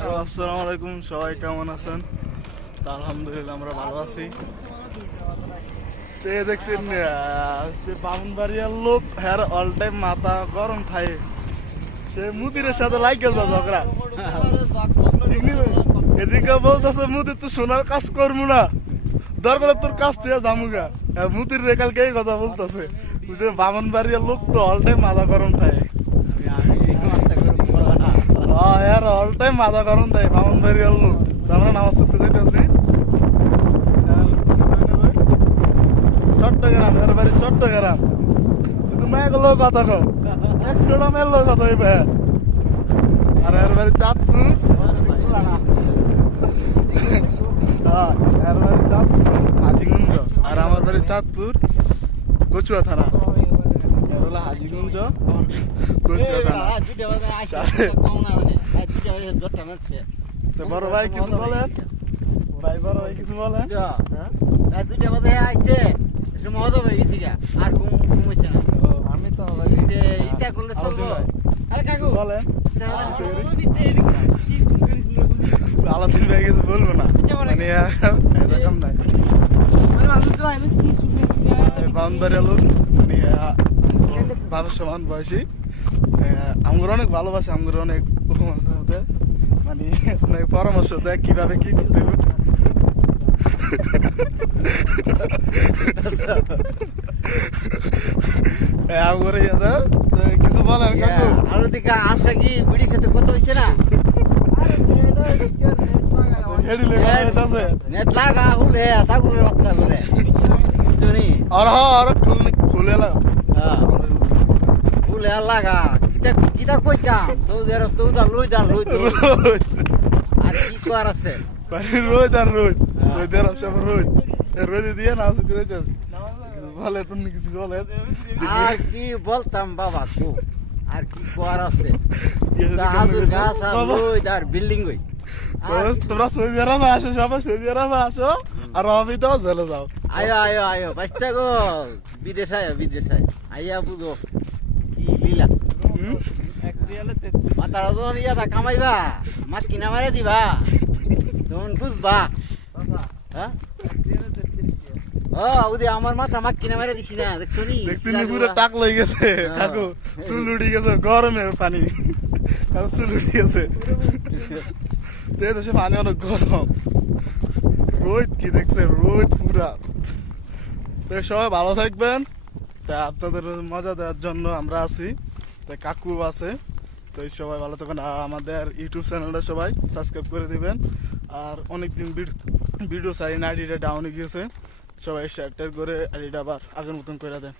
আসসালামু আলাইকুম, সবাই কেমন আছেন? আলহামদুলিল্লাহ আমরা ভালো আছি। দেখছেন বামুনবাড়িয়ার লোক হ্যার অল টাইম মাথা গরম থাকে, সে মুদির সাথে লাইকে যা ঝগড়া। ঠিক নি? এদিকে বলতেছে মুদি তুই সোনার কাজ করবো না, দরকার তোর কাজ তুই জামুগা। মুদির রেকালকে এই কথা বলতেছে, বুঝছে বামুনবাড়িয়ার লোক তো অল টাইম মাথা গরম থাকে। অল টাইম মাথা গরম থাকে বামুনবাড়িয়ার লোক। আমরা নামাজ পড়তে যাইতেছি চট্টগ্রাম, এর বাড়ি চট্টগ্রাম। শুধু মেয়েগুলো কথা কো, 100টা মেয়ের লোক কথা হইবে। আর এর বাড়ি চাঁদপুর, এর বাড়ি চাঁদপুর হাজিগঞ্জ, আর আমার বাড়ি চাঁদপুর কচুয়া থানা। এর হলো হাজিগঞ্জ, কচুয়া থানা। বড় ভাই কিছু বলেন, ভাই বড় ভাই কিছু বলেন। দুইটা বাজে আইছে, মজা হয়ে গেছি গা, আর ঘুমাইছে না। আমি তো ইটা করলে চলবো। আরে কাকু বলেন, আলাদিন ভাই কিছু বলবো না, মানে এরকম নাই। বাউন্ডারিয়া লোক মানে বাবার সমান বয়সী, আমার অনেক ভালোবাসে, আমার অনেক মানে অনেক পরামর্শ দেয় কিভাবে কি করতে হবে। কিছু বলেন কাকু? আর ওদিকে আজকে কি বিড়ির সাথে কথা হয়েছে না? নেট লাগা হুলে ছাগলের বাচ্চা বলে জানি। আর খুলে হুলে লাগা কিতা কিতা কইতাম সৌদি আরব তো উদা লই দা আর কি কর আছে রোদ আর রোদ, সৌদি আরব সব রোদ, রোদ দিয়ে না বলে তুমি কিছু বলেন। আর কি বলতাম বাবা তো, আর কি কর আছে হাজুর গাছ আর লই আর বিল্ডিং হই। তোমরা সৌদি আরবে আসো, সবাই সৌদি আরবে আসো, আর আমি তো জেলে যাও। আয়ো আয়ো আয়ো বাচ্চা গো, বিদেশ আইয়া বুঝো কি লীলা। মাতারা যখন ইয়াদা কামাইবা, মাত কিনা মারে দিবা, তখন বুঝবা। হ্যাঁ ওদি আমার মাথা মাত কিনা মারে দিছি না, দেখছো নি? দেখছি পুরো টাক লই গেছে কাকু, চুল উঠি গেছে গরমে পানি, চুল উঠি গেছে। দেশে পানি অনেক গরম, রোদ কি দেখছেন, রোদ পুরা। সবাই ভালো থাকবেন, তা আপনাদের মজা দেওয়ার জন্য আমরা আছি, তাই কাকু আছে। তো সবাই ভালো থাকবেন, আর আমাদের ইউটিউব চ্যানেলটা সবাই সাবস্ক্রাইব করে দিবেন। আর অনেকদিন ভিডিও চাই না, আইডিটা ডাউন হয়ে গিয়েছে, সবাই শেয়ার করে আইডিটা আবার আগের মতন করে দেন।